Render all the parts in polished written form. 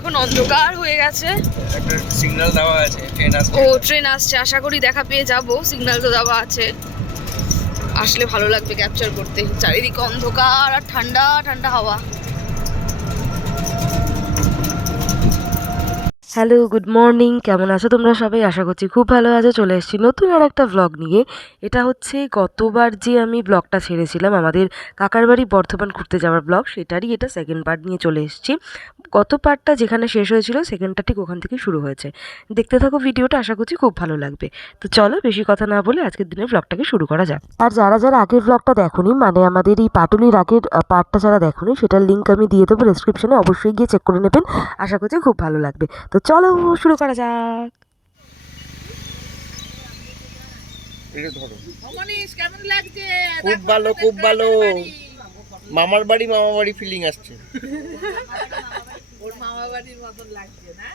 এখন অন্ধকার হয়ে গেছে। একটা সিগন্যাল দেওয়া আছে, ট্রেন আসছে। ও ট্রেন আসছে, আশা করি দেখা পেয়ে যাব। সিগন্যাল তো দেওয়া আছে, আসলে ভালো লাগবে ক্যাপচার করতে। চারিদিকে অন্ধকার আর ঠান্ডা ঠান্ডা হাওয়া। Hello, good morning. কেমন আছো তোমরা সবাই? আশা করছি খুব ভালো আছো। চলে এসেছি নতুন আর একটা ভ্লগ নিয়ে। এটা হচ্ছে গতবার যে আমি ব্লগটা ছেড়েছিলাম আমাদের কাকার বাড়ি বর্ধমান ঘুরতে যাওয়ার ব্লগ, সেটারই এটা সেকেন্ড পার্ট নিয়ে চলে এসেছি। গত পার্টটা যেখানে শেষ হয়েছিল সেকেন্ডটা ঠিক ওখান থেকে শুরু হয়েছে। দেখতে থাকো ভিডিওটা, আশা করছি খুব ভালো লাগবে। তো চলো বেশি কথা না বলে আজকের দিনের ব্লগটাকে শুরু করা যাক। আর যারা যারা আগের ব্লগটা দেখোনি, মানে আমাদের এই পাটুলির আগের পার্টটা যারা দেখোনি, সেটার লিঙ্ক আমি দিয়ে দেবো ডেসক্রিপশনে, অবশ্যই গিয়ে চেক করে নেবেন। আশা করছি খুব ভালো লাগবে। তো চলো শুরু করা যাক। কেমন লাগছে? খুব ভালো, খুব ভালো। মামার বাড়ি ফিলিং আসছে। ওর মামা বাড়ির মতন লাগছে না?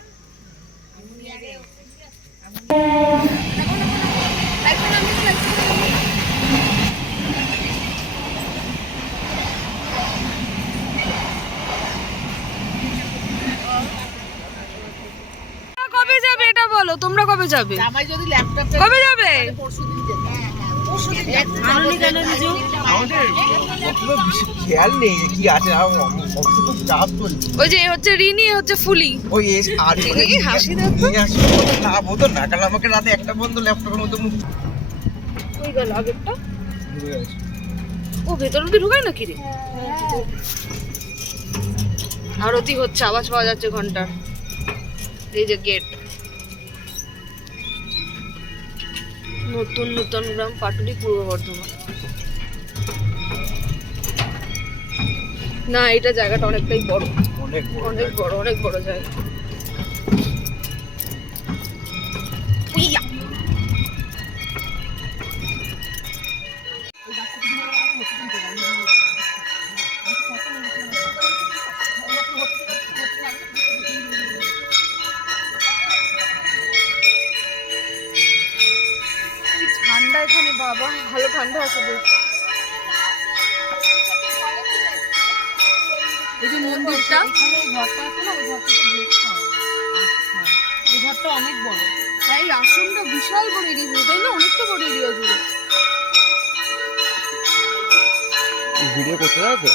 কবে যাবে এটা বলো, তোমরা কবে যাবে? জামাই যদি ল্যাপটপ কবে যাবে? পরশুদিন যাবে। খেয়াল নেই কি আছে, চাপ চলছে। ওই যে হচ্ছে রিনি, হচ্ছে ফুলি। ওই আর এই হাসি দেখো। লাভ হতো না, কারণ আমাকে রাতে একটা বন্ধ ল্যাপটপের মধ্যে মুখ ওই গেল আগেরটা। ও ভেতর অব্দি ঢুকায় নাকি রে? আরতি হচ্ছে, আওয়াজ পাওয়া যাচ্ছে ঘন্টার। এই যে গেট, নতুন নতুন গ্রাম পাটুলি, পূর্ব বর্ধমান। না, এটা জায়গাটা অনেকটাই বড়, অনেক অনেক বড় জায়গা। উইয়া! কি ঠান্ডা এখানে বাবা, ভালো ঠান্ডা আছে বেশ। এই যে মন্দিরটা, এই ঘরটা অনেক বড়। এই আশ্রমটা বিশাল বড় এরিয়া জুড়ে, তাই না? অনেকটা বড় এরিয়া জুড়ে। ভিডিও করতে যাও তো।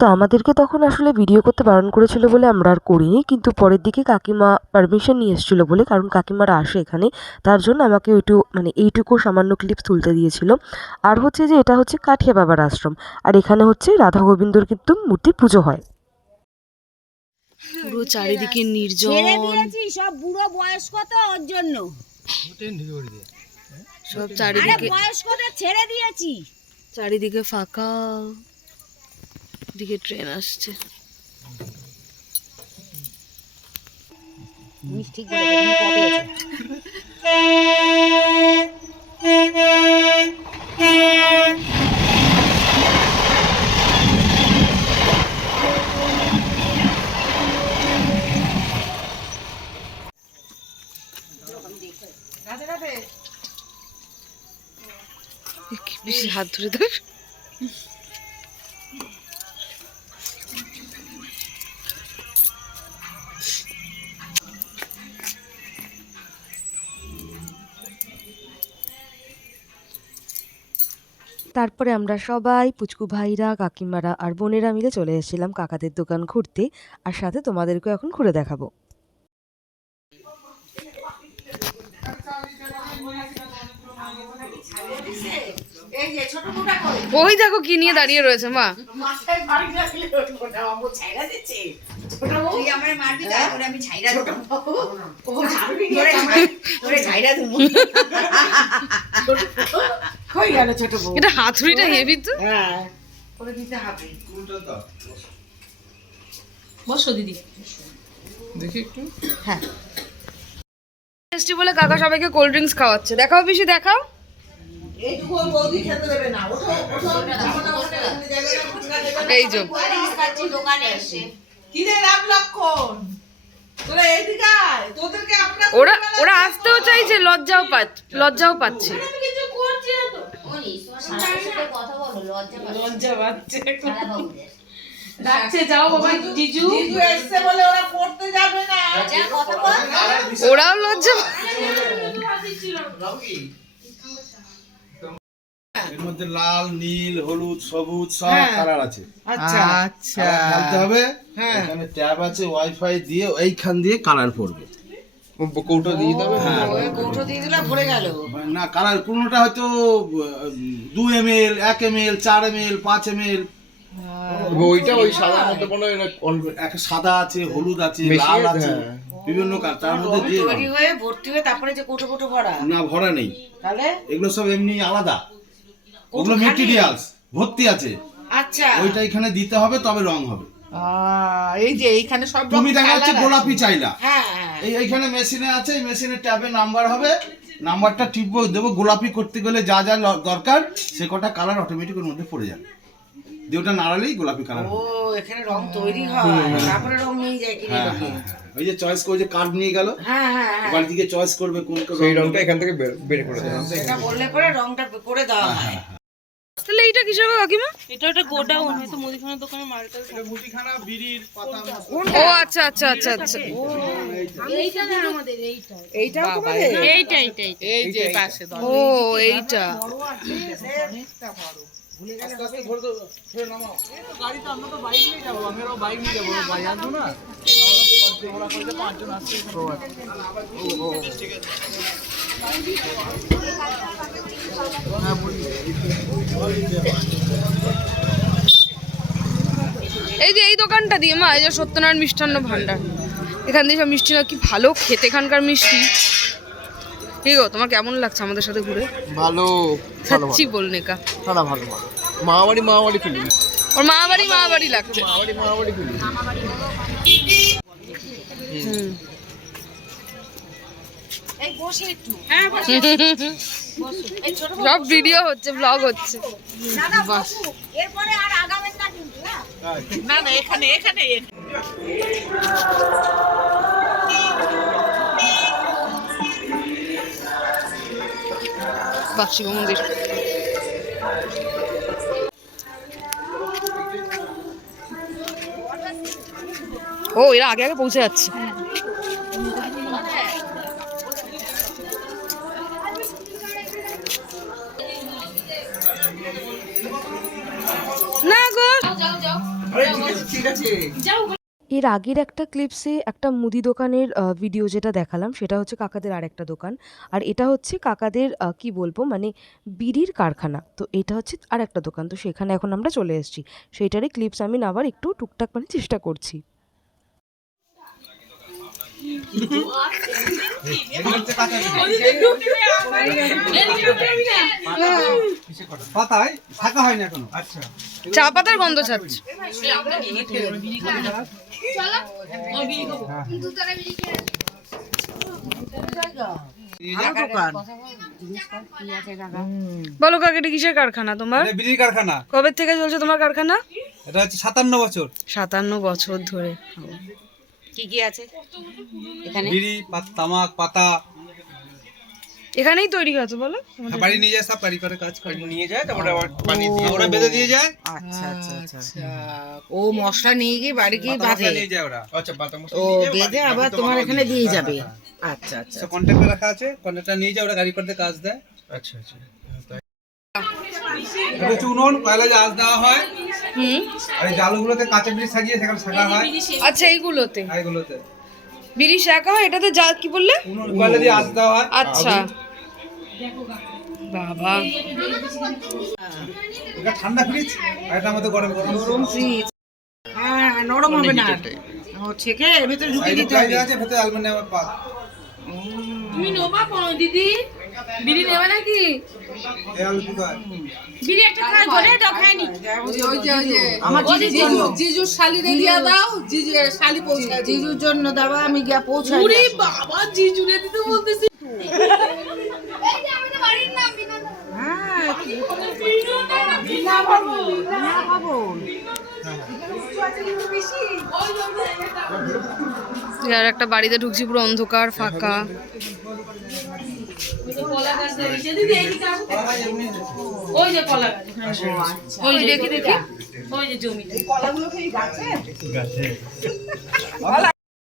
তো আমাদেরকে তখন আসলে ভিডিও করতে বারণ করেছিল বলে আমরা আর করিনি, কিন্তু পরের দিকে কাকিমা পারমিশন নিয়ে এসেছিল বলে, কারণ কাকিমারা আসে এখানে, তার জন্য আমাকে এইটুকু সামান্য ক্লিপ তুলতে দিয়েছিল। আর হচ্ছে যে এটা হচ্ছে কাঠিয়া বাবার আশ্রম, আর এখানে হচ্ছে রাধা গোবিন্দর কিন্তু মূর্তি পুজো হয়। পুরো চারিদিকে নির্জন, ছেড়ে দিয়েছি সব বুড়ো বয়স্ক, তো ওর জন্য সব চারিদিকে, বয়স্কদের ছেড়ে দিয়েছি। চারিদিকে ফাঁকা, দিকে ট্রেন আসছে। মিষ্টি করে তুমি কবে কি বেশি হাত ধরে ধর। তারপরে আমরা সবাই পুচকু ভাইরা, কাকিমারা আর বোনেরা মিলে চলে এসেছিলাম কাকাদের দোকান ঘুরতে, আর সাথে তোমাদেরকেও এখন ঘুরে দেখাবো। ওই দেখো কি নিয়ে দাঁড়িয়ে রয়েছে মা। এটা হাতুড়িটা হেভি তো। বসো দিদি, দেখি একটু। হ্যাঁ টেস্টি বলে কাকা সবাইকে কোল্ড ড্রিঙ্কস খাওয়াচ্ছে। দেখাও বেশি, দেখাও। এইটুকু বৌদি খেতে দেবে না। এই যে খাচ্ছি দোকানে এসে। ওরা ওরা আসতেও চাইছে, লজ্জাও পাচ্ছে। ওই, তোমার স্বামীর সাথে কথা বলো, লজ্জা পাচ্ছে। খারাপ বাবুদের। যা, কথা বল। ওরাও লজ্জা এর মধ্যে লাল, নীল, হলুদ, সবুজ সব কালার আছে। আচ্ছা কালার ঢালতে হবে, এখানে ট্যাব আছে, ওয়াইফাই দিয়ে এইখান দিয়ে কালার পড়বে। কৌটো দিয়ে দেবে। না, কালার কোনটা হয়তো 2 ml, 1 ml, 4 ml, 5 ml। ওইটা ওই সাদা মধ্যে মনে হয় একটা সাদা আছে, হলুদ আছে, বেশি লাল আছে, আছে, বিভিন্ন কালার। তার মধ্যে দিয়ে তৈরি হয়ে ভর্তি হয়ে তারপরে যে কোটো কোটো ভরা না, ভরা নেই, তাহলে এগুলো সব এমনি আলাদা। ওগুলো মেটেরিয়ালস ভর্তি আছে, আচ্ছা ওইটা এখানে দিতে হবে, তবে রং হবে। এই যে এইখানে সব তুমি দেখা যাচ্ছে গোলাপি চাইলা, হ্যাঁ হ্যাঁ এইখানে মেশিনে আছে, এই মেশিনের ট্যাবে নাম্বার হবে, নাম্বারটা টিপবো, দেবো। গোলাপি করতে গেলে যা যা দরকার সে কটা কালার অটোমেটিক ওর মধ্যে পড়ে যাবে, দিয়ে ওটা নাড়ালেই গোলাপি কালার ও হবে। এখানে রং তৈরি হয় তারপরে রং নিয়ে যায় কিনে হ্যাঁ লোকে। হ্যাঁ হ্যাঁ, ওই যে চয়েস করে যে কার্ড নিয়ে গেল, হ্যাঁ হ্যাঁ হ্যাঁ বাড়ি থেকে চয়েস করবে কোন সেই রংটা এখান থেকে বের করে দেবে। সেটা বললে পরে রংটা করে দেওয়া হয়। তাহলে এইটা কিসের গো কাকিমা? এটা একটা গোডাউন হয়তো মুদিখানা দোকানে মার্কেট। মুদিখানা, বিড়ির পাতা। ও আচ্ছা আচ্ছা আচ্ছা আচ্ছা। এইটা না আমাদের এইটা। এইটাও তোমাদের? এইটা এই যে পাশে ও এইটা। এই যে এই দোকানটা দিয়ে মা, এই যে সত্যনারায়ণ মিষ্টান্ন ভান্ডার, এখান দিয়ে সব মিষ্টি না, কি ভালো খেতে এখানকার মিষ্টি। ঠিক গো, তোমার কেমন লাগছে আমাদের সাথে ঘুরে? ভালো, সচ্চি বলনেকা, ভালো ভালো ভালো। মামাবাড়ি ফিলিং, ওর মা বাড়ি লাগছে। মামাবাড়ি ফিলিং। এই বসে একটু সব ভিডিও হচ্ছে, ব্লগ হচ্ছে। দাদা বসু এরপরে আর আগাবেন না কিন্তু না না এখানে বাক্সিক মন্দির। ও এরা আগে আগে পৌঁছে যাচ্ছে। না গো, ঠিক আছে। এর আগের একটা ক্লিপসে একটা মুদি দোকানের ভিডিও যেটা দেখালাম সেটা হচ্ছে কাকাদের আরেকটা দোকান, আর এটা হচ্ছে কাকাদের কি বলবো মানে বিড়ির কারখানা। তো এটা হচ্ছে আরেকটা দোকান, তো সেখানে এখন আমরা চলে এসেছি, সেইটারই ক্লিপস আমি আবার একটু টুকটাক মানে চেষ্টা করছি। পাতায় থাকা হয় না এখনো। আচ্ছা, চা পাতার গন্ধ ছাড়ছে। বলো কাকা, এটা কিসের কারখানা তোমার? বিড়ির কারখানা। কবে থেকে চলছে তোমার কারখানা? এটা হচ্ছে 57 বছর। 57 বছর ধরে। কি কি আছে এখানে? বিড়ি, তামাক, পাতা এখানেই তৈরি হয় তো বলো? বাড়ি নিয়ে যায়, সব গাড়ি করে কাজ করে নিয়ে যায়, তারপরে আবার বানিয়ে দিয়ে ওরা বেঁধে দিয়ে যায়। আচ্ছা আচ্ছা আচ্ছা ও মশলা নিয়ে গিয়ে বাড়ি গিয়ে পাতা বাঁধে? মশলা নিয়ে যায় ওরা। আচ্ছা, পাতা মশলা ও নিয়ে যায়, বেঁধে বাড়ি- আবার বাড়িতে তোমার মামা এখানে দিয়ে দিয়ে দেয়। যাবে? হ্যাঁ, আচ্ছা আচ্ছা সব কন্ট্রাক্টে রাখা আছে, কন্ট্রাক্টর নিয়ে যায়, ওরা গাড়ি করতে কাজ দেয়। আচ্ছা আচ্ছা। এটা হচ্ছে উনুন, কয়লা যে আঁচ দেওয়া হয়, হুম, আর এই জালগুলোতে কাঁচা বিড়ি সাজিয়ে সেখানে শাখা হয়। আচ্ছা এইগুলোতে আর এগুলোতে বিড়ি শাখা হয়, এটাতে যা কি বললে? উনুন, কয়লা দিয়ে আঁচ দেওয়া হয়। আচ্ছা বাবা, এটা ঠান্ডা ফ্রিজ, আর এটা আমাদের গরম গরম ফ্রিজ। হ্যাঁ নরম হবে না, ও ছেঁকে এর ভিতরে ঢুকিয়ে দিতে হবে। আছে ভেতরে অ্যালুমিনিয়ামের পাত। তুমি নোবা কোন দিদি বিড়ি নেবে নাকি? এই আলু কি হয়? বিড়ি একটা খাই বলে দাও, খাইনি। আমার জিজুর জন্য, জিজুর শালিরে দিয়া দাও, জিজু শালি পৌঁছায় দিই। জিজুর জন্য দাবা, আমি গিয়া পৌঁছাই। ওরে বাবা, জিজুরে দিতে বলতেছি। হ্যাঁ বিনা ভবন, বিনা ভবন। আর একটা বাড়িতে ঢুকছি, পুরো অন্ধকার ফাঁকা। ওই যে কলা গাছ, ওই দেখি দেখি ওই যে জমি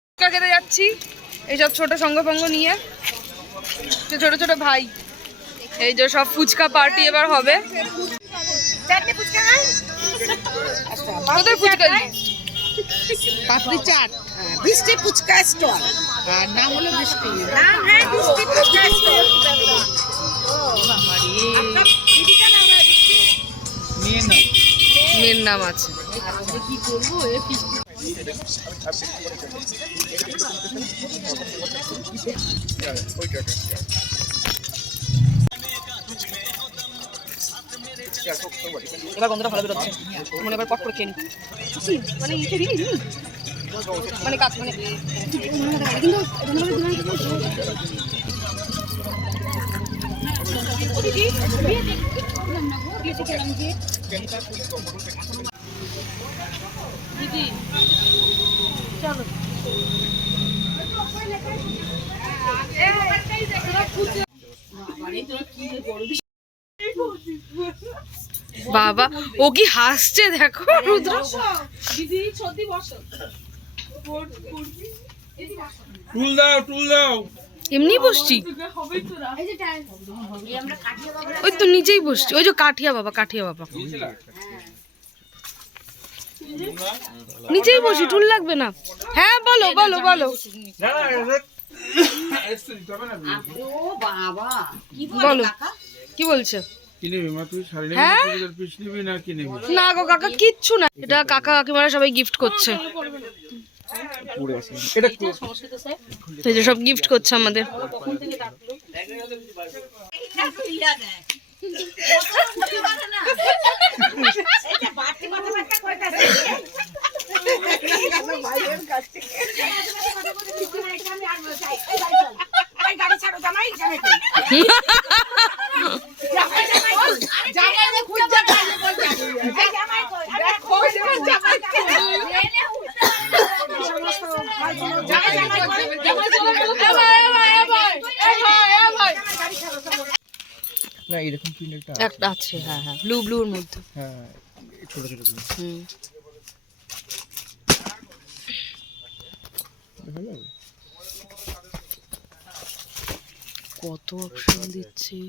ফুচকা খেতে যাচ্ছি এইসব ছোট সঙ্গ ফঙ্গ নিয়ে, ছোট ছোট ভাই। এই যে সব ফুচকা পার্টি এবার হবে। কোথায় ফুচকা দিই? পাপড়ি চাট, বৃষ্টি ফুচকা স্টল, আর নাম হলো বৃষ্টি। নাম হ্যাঁ বৃষ্টি ফুচকা স্টল। মেয়ের নাম আছে। এবার গন্ধটা ভালো বেরোচ্ছে, মনে এবার পট করে খেয়ে নি। মানে মানে কাজ মানে বাবা ও কি হাসছে দেখো রুদ্র। দিদি সত্যি বসো। টুল দাও এমনি বসছি, ওই তো নিচেই বসছি। ওই যে কাঠিয়া বাবা, কাঠিয়া বাবা নিচেই বসি, টুল লাগবে না। হ্যাঁ বলো বলো বলো বলো কি বলছে? হ্যাঁ না গো কাকা কিচ্ছু না, এটা কাকা কাকিমারা সবাই গিফট করছে। এই যে সব গিফট করছে আমাদের। না এরকম প্রিন্টারটা একটা আছে, হ্যাঁ হ্যাঁ ব্লু ব্লুর মধ্যে। হ্যাঁ ছোট ছোট গুলো হুম ভালো হবে। কত অপশন দিচ্ছি।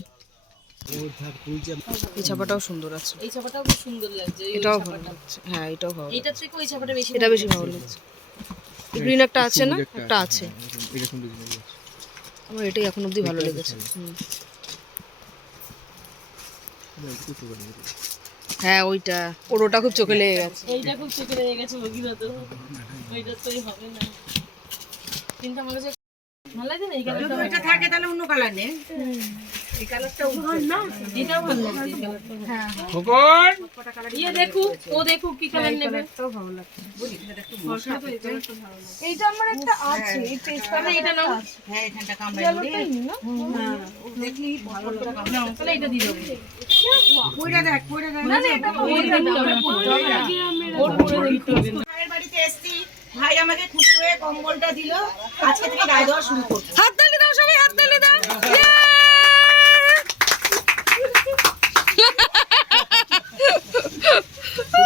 এই ছাপাটাও সুন্দর আছে, এই ছাপাটাও খুব সুন্দর লাগছে। এটাও ভালো লাগছে। হ্যাঁ এটাও ভালো, এটার থেকে ওই ছাপাটা বেশি এটা বেশি ভালো লাগছে। গ্রিন একটা আছে না, একটা আছে, এরকম ডিজাইন আছে। আমার এটাই এখন অবধি ভালো লেগেছে। হ্যাঁ ওইটা ওটা খুব চোখে লেগে গেছে। এইটা খুব চোখে লেগে গেছে ভগীরথ। ওইটা তোই হবে না, কিন্তু আমার কাছে ভালো লাগে না এই কালারটা। ওইটা থাকে তাহলে অন্য কালার নেই, এই কালারটা না এটাও ভালো লাগছে এই কালারটা। হ্যাঁ খোকন ইয়ে দেখুক, ও দেখুক কি কালার নেবে। এইটা আমার একটা আছে, এই তাহলে এটা নাও, হ্যাঁ এখানটা কামড়াই দেখলি ভালো করে নাও, তাহলে এটা দিয়ে দেবো। কইরা দেখ কইরা দেখ। না না এটা ওর দিতে হবে না, ওর পরে দেখতে হবে না। ভাইয়ের বাড়িতে এসেছি, ভাই আমাকে খুশি হয়ে কম্বলটা দিল, আজকে থেকে গায়ে দেওয়া শুরু করব। হাততালি দাও সবাই, হাততালি দাও।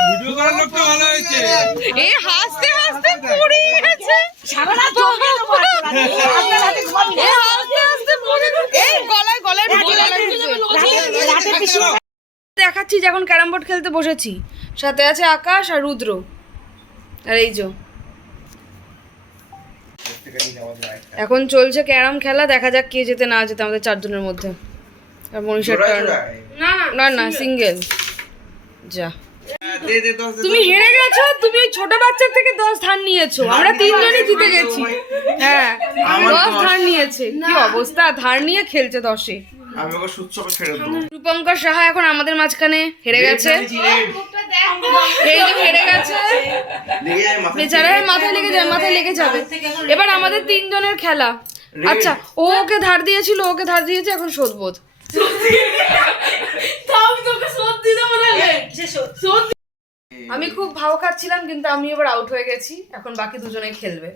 ভিডিও করার লোকটা ভালো হয়েছে। এই হাসতে হাসতে পুড়ে গেছে। সারা রাত জমে দেবো আপনার রাতে ঘুমাবি না। এই হাসতে হাসতে পুড়ে এই গলায় গলায় ঢুকে রাতে কিছু দেখাচ্ছি যখন ক্যারাম বোর্ড খেলতে বসেছি, সাথে আছে আকাশ আর রুদ্র আর এই যে এখন চলছে ক্যারাম খেলা। দেখা যাক কে যেতে না যেতে আমাদের চারজনের মধ্যে। আর মনীষার টার্ন। না না সিঙ্গেল। যা দে দে 10 তুমি হেরে গেছো, তুমি ওই ছোট বাচ্চার থেকে 10 ধার নিয়েছো, আমরা তিনজনই জিতে গেছি। হ্যাঁ 10 ধার নিয়েছে, কি অবস্থা, ধার নিয়ে খেলছে 10-এ। আমি ওকে সুৎসবে ছেড়ে দেবো। রূপঙ্কর সাহা এখন আমাদের মাঝখানে হেরে গেছে। এই যে হেরে গেছে বেচারা, মাথায় লেগে যায়, মাথায় লেগে যাবে। এবার আমাদের তিনজনের খেলা। আচ্ছা ও ওকে ধার দিয়েছিল, ওকে ধার দিয়েছে, এখন শোধবোধ। তাও আমি তোকে সত্যি দেবো না রে। আমি খুব ভাও খাচ্ছিলাম কিন্তু আমি এবার আউট হয়ে গেছি, এখন বাকি দুজনেই খেলবে।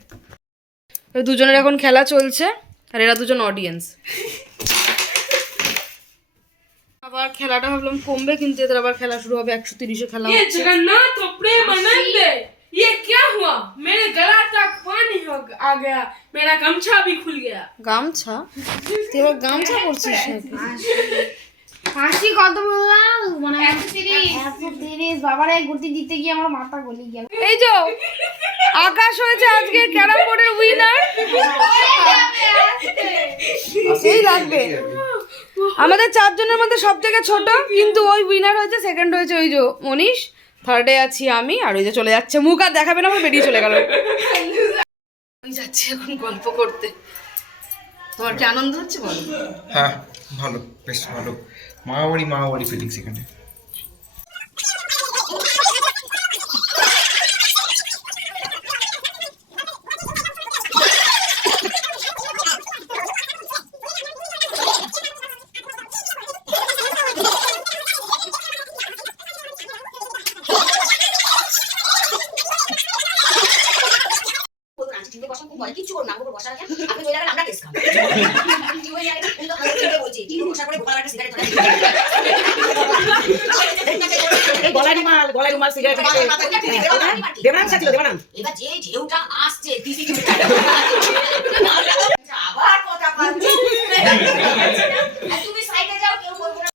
ওই দুজনের এখন খেলা চলছে আর এরা দুজন অডিয়েন্স। আবার খেলাটা ভাবলাম কমবে কিন্তু এদের আবার খেলা শুরু হবে, 130-এ খেলা ये হচ্ছে। जगन्नाथ और प्रेमानंद ये क्या हुआ? मेरे गला तक पानी आ गया, मेरा गमछा भी खुल गया। গামছা? তুই এবার গামছা পরছিস নাকি? হাসি কত বললাম মানে 130 বাবারে গুটি দিতে গিয়ে আমার মাথা গলি গেল। এই যে আকাশ হয়েছে আজকে ক্যারাম বোর্ডের উইনার। সেই লাগবে। আমাদের 4 জনের মধ্যে সব থেকে ছোট, কিন্তু ওই উইনার হয়েছে, সেকেন্ড হয়েছে ওই যে মনীষ, থার্ডে আছি আমি, আর ওই যে চলে যাচ্ছে, মুখ আর দেখাবে না, আমার বেরিয়ে চলে গেল। আমি যাচ্ছি এখন গল্প করতে। তোমার কি আনন্দ হচ্ছে বলো? হ্যাঁ ভালো, বেশ ভালো। মামাবাড়ি ফিলিংস এখানে। কিছু করুন আমাকে বসা রাখেন, আপনি ওই জায়গায় আমরা টেস্ট খাবো। কি হয়ে যায় কিন্তু আমি চিন্তা বলছি কি বসা করে গোপাল একটা সিগারেট ধরে গলায় রুমাল সিগারেট দেবানান ছিল দেবানান। এবার যে ঢেউটা আসছে দিদি আবার কথা বলছে আর তুমি সাইডে যাও, কেউ বলবো না।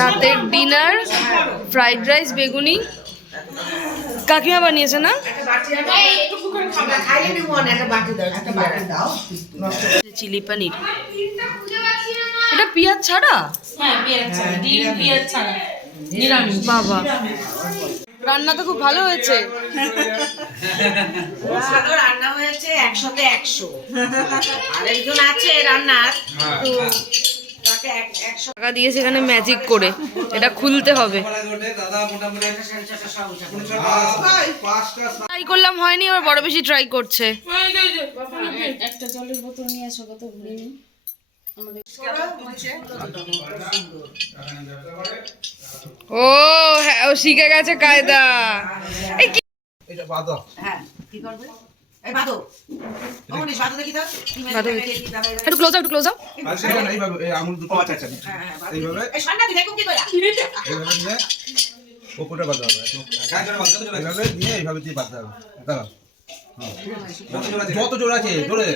রাতের ডিনার ফ্রাইড রাইস বেগুনি কাকিমা বানিয়েছে না? চিলি পনির, এটা পেঁয়াজ ছাড়া? হ্যাঁ পেঁয়াজ ছাড়া, ডিম পেঁয়াজ ছাড়া, নিরামিষ। বাবা রান্না তো খুব ভালো হয়েছে। ভালো রান্না হয়েছে, 100তে 100। আরেকজন আছে রান্নার, তো তাকে 100 টাকা দিয়ে সেখানে ম্যাজিক করে এটা খুলতে হবে। ট্রাই করলাম হয়নি, আবার বড় বেশি ট্রাই করছে। একটা জলের বোতল নিয়ে আসো, কত ভরে নিই। ও হ্যাঁ, ও শিখে গেছে কায়দা। এই কি এটা বাদা। হ্যাঁ কি করবে? এই বাদো অমনিস বাদো দেখি তো কি বাদো মেরে দেখি। কি দাও একটু ক্লোজ একটু ক্লোজ আর সেটা না, এইভাবে এই আঙুল দুটো, আচ্ছা এইভাবে এই সান্না দি দেখো কি কইরা এইভাবে দিয়ে ওপরটা বাঁধতে হবে। এইভাবে দিয়ে এইভাবে দিয়ে বাঁধতে হবে। দাঁড়াও। যত জোর আছে জোরে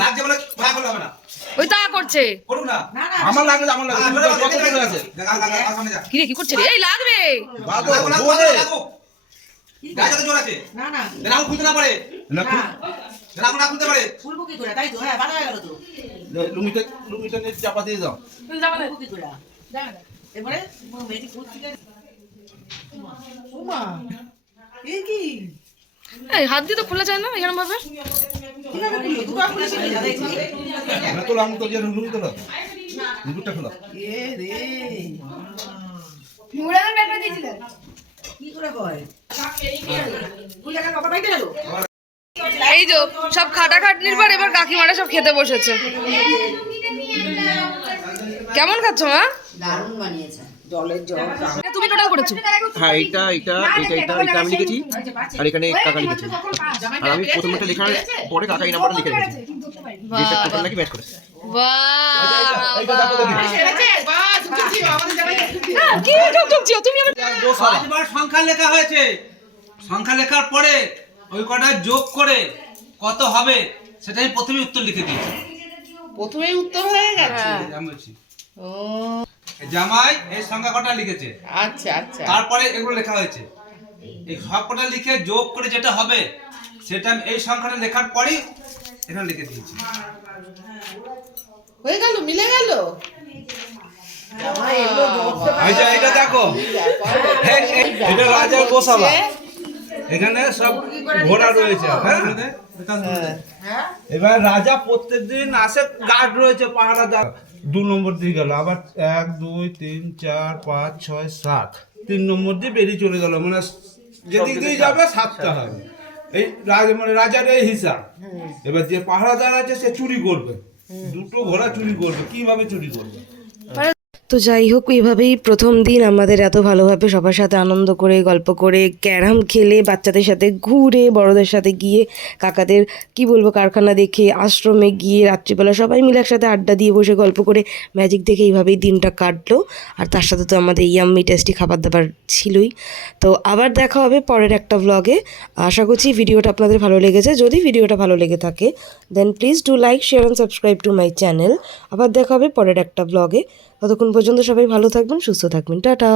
লাগছে বলে ভাগ করলে হবে না। ওই তা করছে। করুন না। না না আমার লাগবে যত জোরে আছে সামনে যা। কি রে কি করছে রে? এই লাগবে। বাঁধো লাগো, জোরে। লাগো। গায়ে যত জোর আছে। না না যেন আঙুল খুলতে না পারে। না যেন আঙুল না খুলতে পারে। ফুলবো কি করে? তাই তো হ্যাঁ বাদো হয়ে গেল তো। লুঙ্গিটা নিয়ে চাপা দিয়ে দাও। ফুলবো কি করে? এবারে মেয়েটি ফুল থেকে ওমা এই কি এই হাত দিয়ে তো খোলা যায় না এরকম ভাবে। কিভাবে খুলবো? দুটো আঙুল আছে না দেখি। না তো আঙুল তো দিয়ে লুঙ্গি তোলো। লুঙ্গিটা খোলো। এ রে মুড়ানোর ব্যাপার দিয়েছিলেন কি করে হয়? ফুল দেখা কপা পাইতে গেল। এই যে সব খাটাখাটনির পর এবার কাকিমারা সব খেতে বসেছে। কেমন খাচ্ছ মা? দারুণ বানিয়েছে। জলের জল তুমি টোটাল করেছো? হ্যাঁ এটা আমি লিখেছি, আর এখানে কাকা লিখেছে। আর আমি প্রথমটা লেখার পরে কাকা এই নাম্বারটা লিখে রেখেছি, যেটা টোটাল নাকি ম্যাচ করেছে। কি ঠকঠকছিও তুমি? পাঁচবার সংখ্যা লেখা হয়েছে। সংখ্যা লেখার পরে ওই কটা যোগ করে কত হবে সেটা আমি প্রথমে উত্তর লিখে দিয়েছি। প্রথমেই উত্তর হয়ে গেছে। আমি বলছি ও জামাই এই সংখ্যা কটা লিখেছে, আচ্ছা আচ্ছা তারপরে এগুলো লেখা হয়েছে। এই সব কটা লিখে যোগ করে যেটা হবে সেটা আমি এই সংখ্যাটা লেখার পরেই এখানে লিখে দিয়েছি। হয়ে গেল, মিলে গেল। এটা দেখো, এটা রাজার গোশালা, এখানে সব ঘোড়া রয়েছে। এবার রাজা প্রত্যেকদিন আসে, গার্ড রয়েছে পাহারাদার। 2 নম্বর দিয়ে গেল, আবার 1 2 3 4 5 6 7 3 নম্বর দিয়ে বেরিয়ে চলে গেল, মানে যেদিক দিয়ে যাবে 7টা হবে। এই মানে রাজার এই হিসাব। এবার যে পাহারাদার আছে সে চুরি করবে, দুটো ঘোড়া চুরি করবে, কিভাবে চুরি করবে? তো যাই হোক, এইভাবেই প্রথম দিন আমাদের এত ভালোভাবে সবার সাথে আনন্দ করে গল্প করে ক্যারাম খেলে বাচ্চাদের সাথে ঘুরে বড়দের সাথে গিয়ে কাকাদের কি বলবো কারখানা দেখে আশ্রমে গিয়ে রাত্রিবেলা সবাই মিলে একসাথে আড্ডা দিয়ে বসে গল্প করে ম্যাজিক দেখে এইভাবেই দিনটা কাটলো। আর তার সাথে তো আমাদের ইয়াম্মি টেস্টি খাবার দাবার ছিলই। তো আবার দেখা হবে পরের একটা ব্লগে। আশা করছি ভিডিওটা আপনাদের ভালো লেগেছে। যদি ভিডিওটা ভালো লেগে থাকে then please do like share and subscribe to my channel. আবার দেখা হবে পরের একটা ব্লগে। ততক্ষণ পর্যন্ত সবাই ভালো থাকবেন, সুস্থ থাকবেন, টাটা।